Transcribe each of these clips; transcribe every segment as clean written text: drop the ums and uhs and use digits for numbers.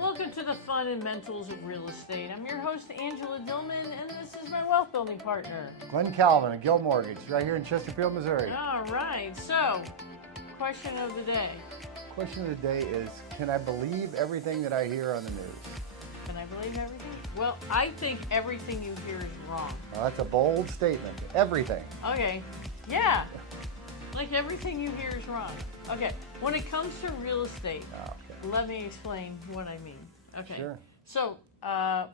Welcome to the fun and mentals of real estate. I'm your host, Angela Dillmon, and this is my wealth building partner, Glen at Gil Mortgage, right here in Chesterfield, Missouri. All right, so question of the day. Question of the day is, can I believe everything that I hear on the news? Can I believe everything? Well, I think everything you hear is wrong. Well, that's a bold statement. Everything. Okay, yeah, like everything you hear is wrong. Okay, when it comes to real estate, let me explain what I mean. Okay, Sure. So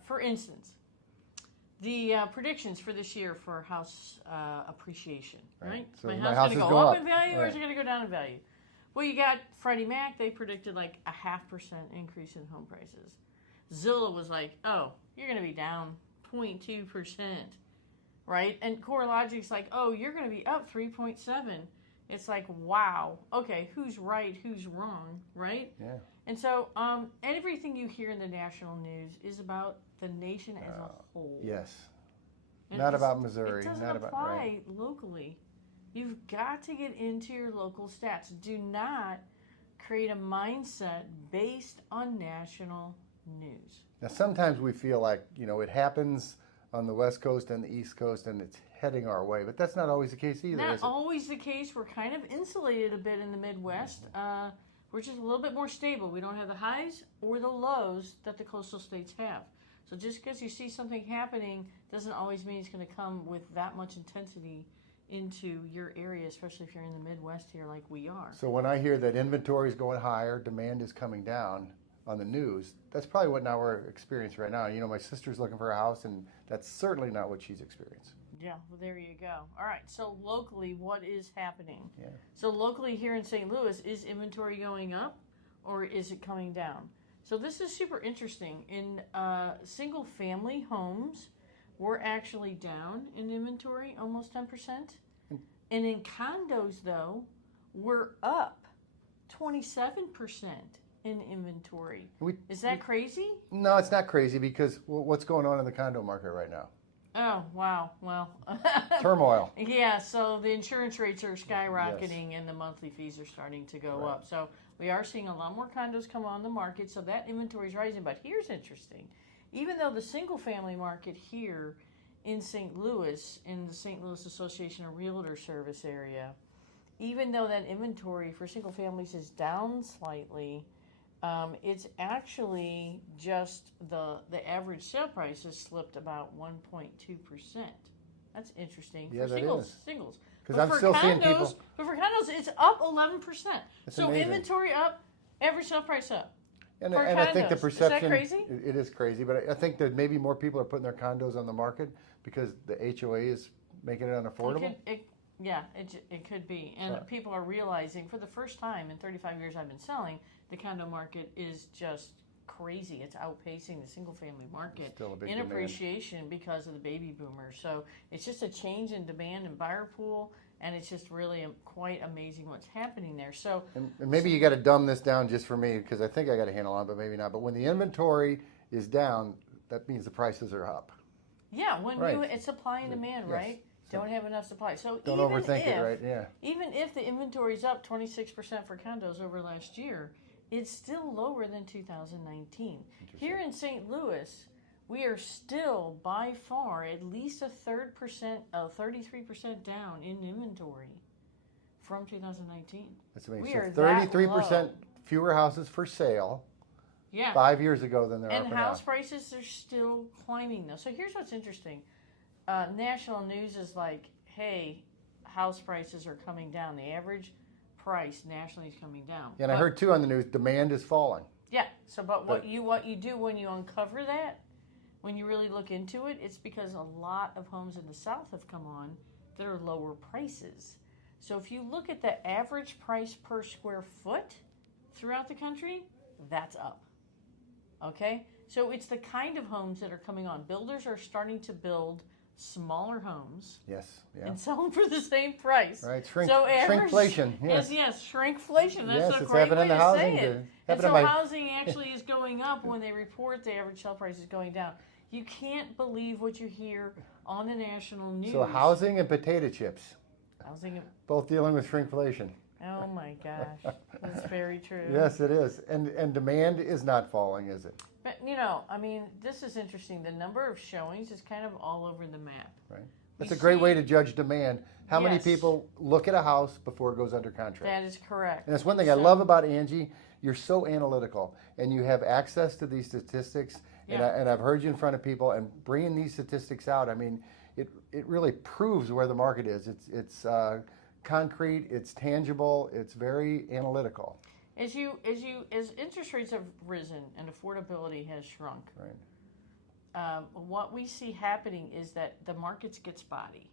for instance, the predictions for this year for house appreciation, right? So my my house house is going is to go going up up. in value, or Right. is it going to go down in value? Well, you got Freddie Mac. They predicted like a 0.5% increase in home prices. Zillow was like, oh, you're going to be down 0.2%, right? And CoreLogic's like, oh, you're going to be up 3.7%. It's like, wow. Okay, who's right? Who's wrong, right? Yeah. And so everything you hear in the national news is about the nation as a whole. Yes. And Not about Missouri. It doesn't not apply about, right. locally. You've got to get into your local stats. Do not create a mindset based on national news. Now, sometimes we feel like, it happens on the West Coast and the East Coast and it's heading our way, but that's not always the case either, Not is it? always the case. We're kind of insulated a bit in the Midwest. We're just a little bit more stable. We don't have the highs or the lows that the coastal states have. So just because you see something happening doesn't always mean it's going to come with that much intensity into your area, especially if you're in the Midwest here like we are. So when I hear that inventory is going higher, demand is coming down on the news, that's probably what now we're experiencing right now. My sister's looking for a house, and that's certainly not what she's experienced. Yeah, well, there you go. All right, so locally, what is happening? Yeah. So locally here in St. Louis, is inventory going up or is it coming down? So this is super interesting. In single-family homes, we're actually down in inventory, almost 10%. And in condos, though, we're up 27% in inventory. Is that crazy? No, it's not crazy because what's going on in the condo market right now? Oh, wow. Well, turmoil. Yeah, so the insurance rates are skyrocketing and the monthly fees are starting to go up. So we are seeing a lot more condos come on the market, so that inventory is rising. But here's interesting. Even though the single-family market here in St. Louis, in the St. Louis Association of Realtor Service area, even though that inventory for single families is down slightly, it's actually just the average sale price has slipped about 1.2%. That's interesting. Yeah, for that singles. is. Singles. Because I'm still seeing people. But for condos, it's up 11%. So amazing. inventory up, average sale price up. And For I think the condos. perception, Is that crazy? It is crazy, but I think that maybe more people are putting their condos on the market because the HOA is making it unaffordable. It could be. And people are realizing for the first time in 35 years I've been selling, the condo market is just crazy. It's outpacing the single family market Still a big in demand. appreciation because of the baby boomers. So it's just a change in demand and buyer pool, and it's just really quite amazing what's happening there. So And maybe you got to dumb this down just for me because I think I got a handle on it, but maybe not. But when the inventory is down, that means the prices are up. yeah, when Right. it's supply and demand, Yes. right? Don't have enough supply. So Don't even overthink if, it, right? Yeah. Even if the inventory is up 26% for condos over last year, it's still lower than 2019. Here in St. Louis, we are still by far at least 33% down in inventory from 2019. That's amazing. We So are 33% that fewer houses for sale Yeah. 5 years ago than there are And for house now. prices are still climbing though. So here's what's interesting. National news is like, hey, house prices are coming down. The average price nationally is coming down. And I heard too on the news, demand is falling. Yeah. So, but what you do when you uncover that, when you really look into it, it's because a lot of homes in the South have come on that are lower prices. So if you look at the average price per square foot throughout the country, that's up. Okay? So it's the kind of homes that are coming on. Builders are starting to build smaller homes Yes. Yeah. and sell them for the same price. Right. Shrinkflation. Shrinkflation. Yes. Yes, shrinkflation. That's Yes, a it's great happening way in the to housing. say it. It's And happening so in my- housing actually is going up when they report the average sale price is going down. You can't believe what you hear on the national news. So housing and potato chips, Housing. both dealing with shrinkflation. Oh my gosh, that's very true. Yes, it is. And demand is not falling, is it? But I mean, this is interesting. The number of showings is kind of all over the map. Right. That's a great way to judge demand. How many Yes. people look at a house before it goes under contract? That is correct. And that's one thing I love about Angie. You're so analytical, and you have access to these statistics. Yeah. And I've heard you in front of people, and bringing these statistics out. I mean, it really proves where the market is. It's concrete. It's tangible. It's very analytical. As interest rates have risen and affordability has shrunk, Right. what we see happening is that the markets get spotty.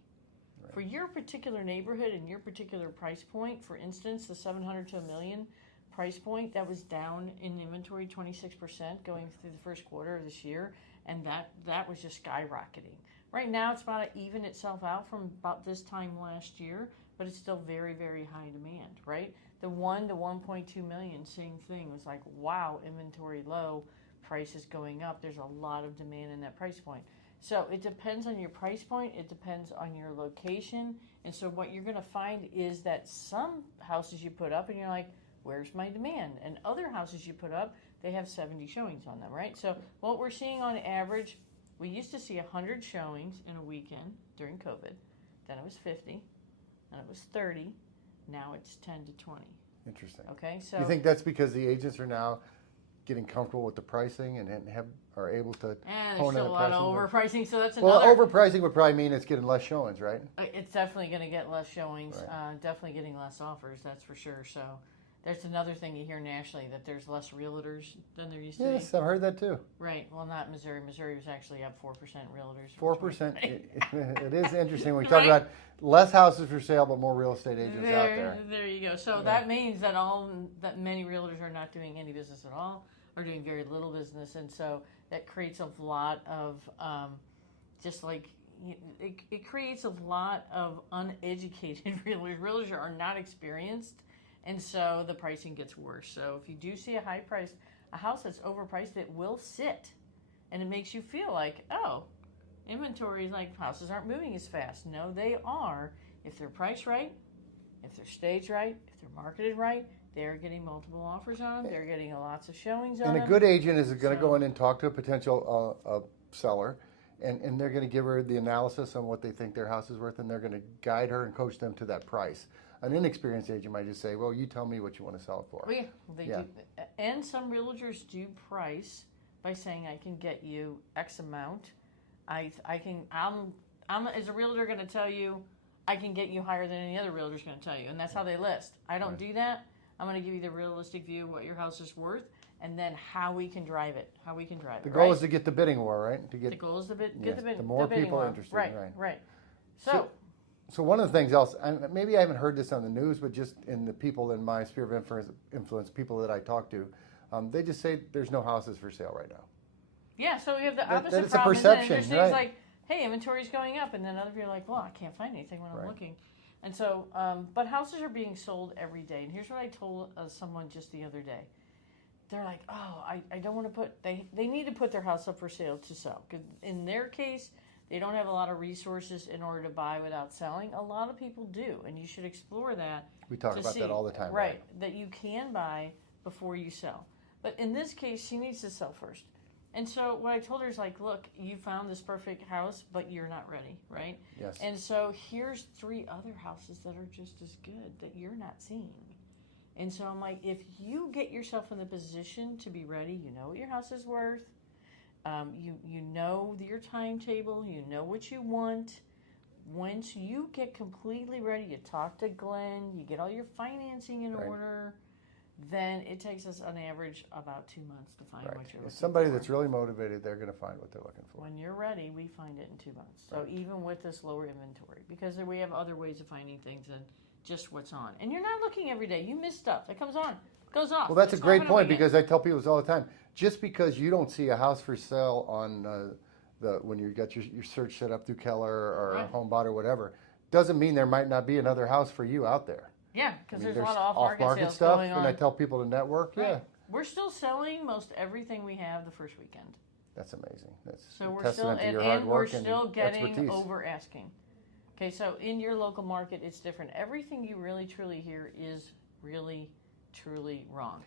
Right. For your particular neighborhood and your particular price point, for instance, the 700 to a million price point, that was down in inventory 26% going through the first quarter of this year, and that was just skyrocketing. Right now, it's about to even itself out from about this time last year, but it's still very, very high demand, right? The 1 to 1.2 million, same thing. It was like, wow, inventory low, prices going up. There's a lot of demand in that price point. So it depends on your price point. It depends on your location. And so what you're going to find is that some houses you put up and you're like, where's my demand? And other houses you put up, they have 70 showings on them, right? So what we're seeing on average, we used to see 100 showings in a weekend during COVID. Then it was 50. Then it was 30. Now it's 10 to 20. Interesting. Okay, so You think that's because the agents are now getting comfortable with the pricing and are able to there's hone in still the a lot of pricing? overpricing, so that's Well, another. overpricing would probably mean it's getting less showings, right? It's definitely going to get less showings. Right. Definitely getting less offers. That's for sure. So that's another thing you hear nationally, that there's less realtors than there used to be. Yes, I've heard that too. Right. Well, not Missouri. Missouri was actually up 4% realtors. 4%. It is interesting. We talk about less houses for sale, but more real estate agents out there. There you go. So that means that many realtors are not doing any business at all, or doing very little business, and so that creates a lot of it creates a lot of uneducated realtors. Realtors are not experienced, and so the pricing gets worse. So if you do see a house that's overpriced, it will sit, and it makes you feel like, oh, inventory, like houses aren't moving as fast. No, they are. If they're priced right, if they're staged right, if they're marketed right, they're getting multiple offers on them. They're getting lots of showings on them. And a good agent is going to go in and talk to a potential seller, and they're going to give her the analysis on what they think their house is worth, and they're going to guide her and coach them to that price. An inexperienced agent might just say, well, you tell me what you want to sell it for. Well, yeah, they do. And some realtors do price by saying, I can get you X amount. I'm as a realtor going to tell you, I can get you higher than any other realtor is going to tell you. And that's how they list. I don't do that. I'm going to give you the realistic view of what your house is worth, and then how we can drive it. The goal is to get the bidding war, right? The goal is to get the more bidding people war. interested. Right. So one of the things else, and maybe I haven't heard this on the news, but just in the people in my sphere of influence, people that I talk to, they just say there's no houses for sale right now. Yeah, so we have the opposite it's a problem. perception, There's things right? like, hey, inventory's going up, and then other people are like, well, I can't find anything when I'm looking. And so, but houses are being sold every day. And here's what I told someone just the other day. They're like, oh, I don't want to put, they need to put their house up for sale to sell. Because in their case, they don't have a lot of resources in order to buy without selling. A lot of people do, and you should explore that. We talk about that all the time. Right, that you can buy before you sell. But in this case, she needs to sell first. And so what I told her is like, look, you found this perfect house, but you're not ready, right? Yes. And so here's 3 other houses that are just as good that you're not seeing. And so I'm like, if you get yourself in the position to be ready, you know what your house is worth, you know your timetable, you know what you want. Once you get completely ready, you talk to Glen, you get all your financing in order, then it takes us on average about 2 months to find what you're looking for. Somebody that's really motivated, they're going to find what they're looking for. When you're ready, we find it in 2 months. So even with this lower inventory, because we have other ways of finding things than just what's on. And you're not looking every day. You miss stuff. It comes on, goes off. Well, that's a great point, because I tell people this all the time. Just because you don't see a house for sale on when you got your search set up through Keller or HomeBot or whatever, doesn't mean there might not be another house for you out there. Yeah, because there's a there's lot of off-market sales stuff, going on. and I tell people to network. Right. Yeah, we're still selling most everything we have the first weekend. that's amazing. That's So a we're testament still to your hard and work we're still getting expertise. over asking. Okay, so in your local market, it's different. Everything you really truly hear is really truly wrong.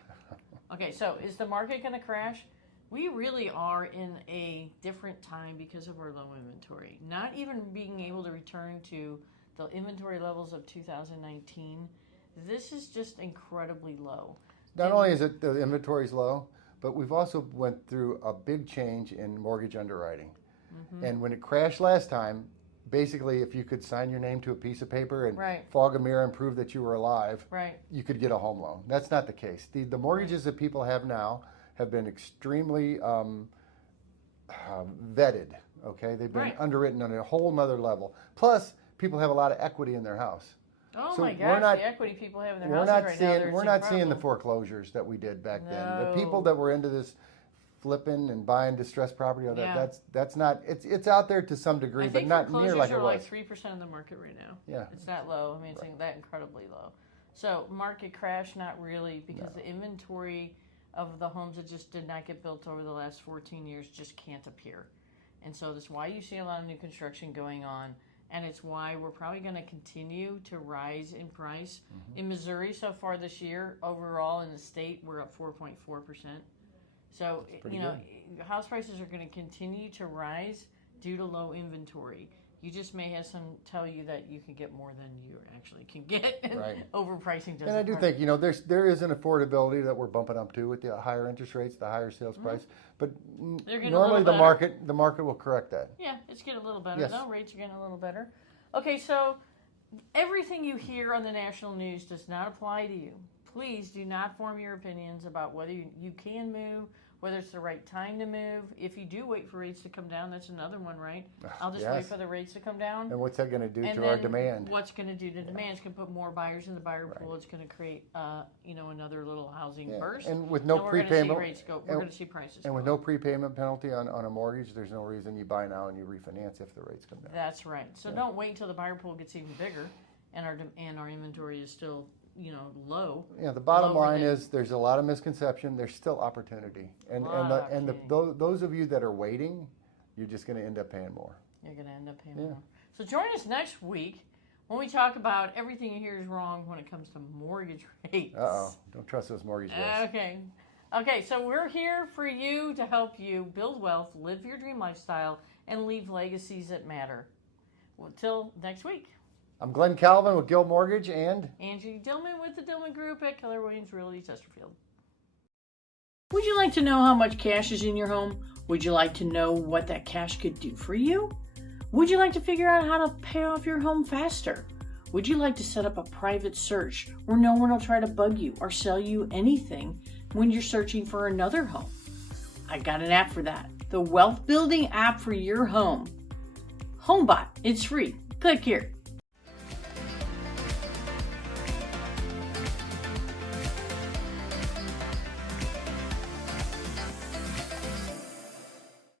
Okay, so is the market going to crash? We really are in a different time because of our low inventory. Not even being able to return to the inventory levels of 2019. This is just incredibly low. Not only is it the inventory's low, but we've also went through a big change in mortgage underwriting. And when it crashed last time, basically if you could sign your name to a piece of paper and fog a mirror and prove that you were alive, you could get a home loan. That's not the case. The mortgages that people have now have been extremely vetted, okay? They've been underwritten on a whole nother level. Plus, people have a lot of equity in their house. Oh so my gosh, the equity people have in their houses right now, we're not seeing the foreclosures that we did back then. The people that were into this flipping and buying distressed property, that's not, it's out there to some degree, but not near like it was. Like 3% of the market right now. Yeah. It's that low. I mean, it's that incredibly low. So market crash, not really, because the inventory of the homes that just did not get built over the last 14 years just can't appear. And so that's why you see a lot of new construction going on. And it's why we're probably going to continue to rise in price. In Missouri so far this year, overall in the state, we're up 4.4%. So, you know, house prices are going to continue to rise due to low inventory. You just may have some tell you that you can get more than you actually can get. Overpricing doesn't work. And I do think, you know, there is an affordability that we're bumping up to with the higher interest rates, the higher sales price. But normally the market will correct that. Yeah, it's getting a little better. Yes. No, rates are getting a little better. Okay, so everything you hear on the national news does not apply to you. Please do not form your opinions about whether you can move, whether it's the right time to move. If you do wait for rates to come down, that's another one, right? I'll just wait for the rates to come down. And what's that going to do to our demand? What's going to do to demand? It's going to put more buyers in the buyer pool. It's going to create, you know, another little housing burst. And with no prepayment, we're going to see prices and with no prepayment penalty on a mortgage, there's no reason you buy now and you refinance if the rates come down. That's right. So don't wait until the buyer pool gets even bigger, and our inventory is still, you know, low. Yeah, the bottom line is there's a lot of misconception. There's still opportunity, and those of you that are waiting, you're just going to end up paying more. You're going to end up paying more. So join us next week when we talk about everything you hear is wrong when it comes to mortgage rates. Don't trust those mortgage rates. Okay. So we're here for you to help you build wealth, live your dream lifestyle, and leave legacies that matter. Well, till next week. I'm Glen Calvin with Guild Mortgage and Angela Dillmon with the Dillmon Group at Keller Williams Realty Chesterfield. Would you like to know how much cash is in your home? Would you like to know what that cash could do for you? Would you like to figure out how to pay off your home faster? Would you like to set up a private search where no one will try to bug you or sell you anything when you're searching for another home? I got an app for that. The Wealth Building app for your home. HomeBot. It's free. Click here.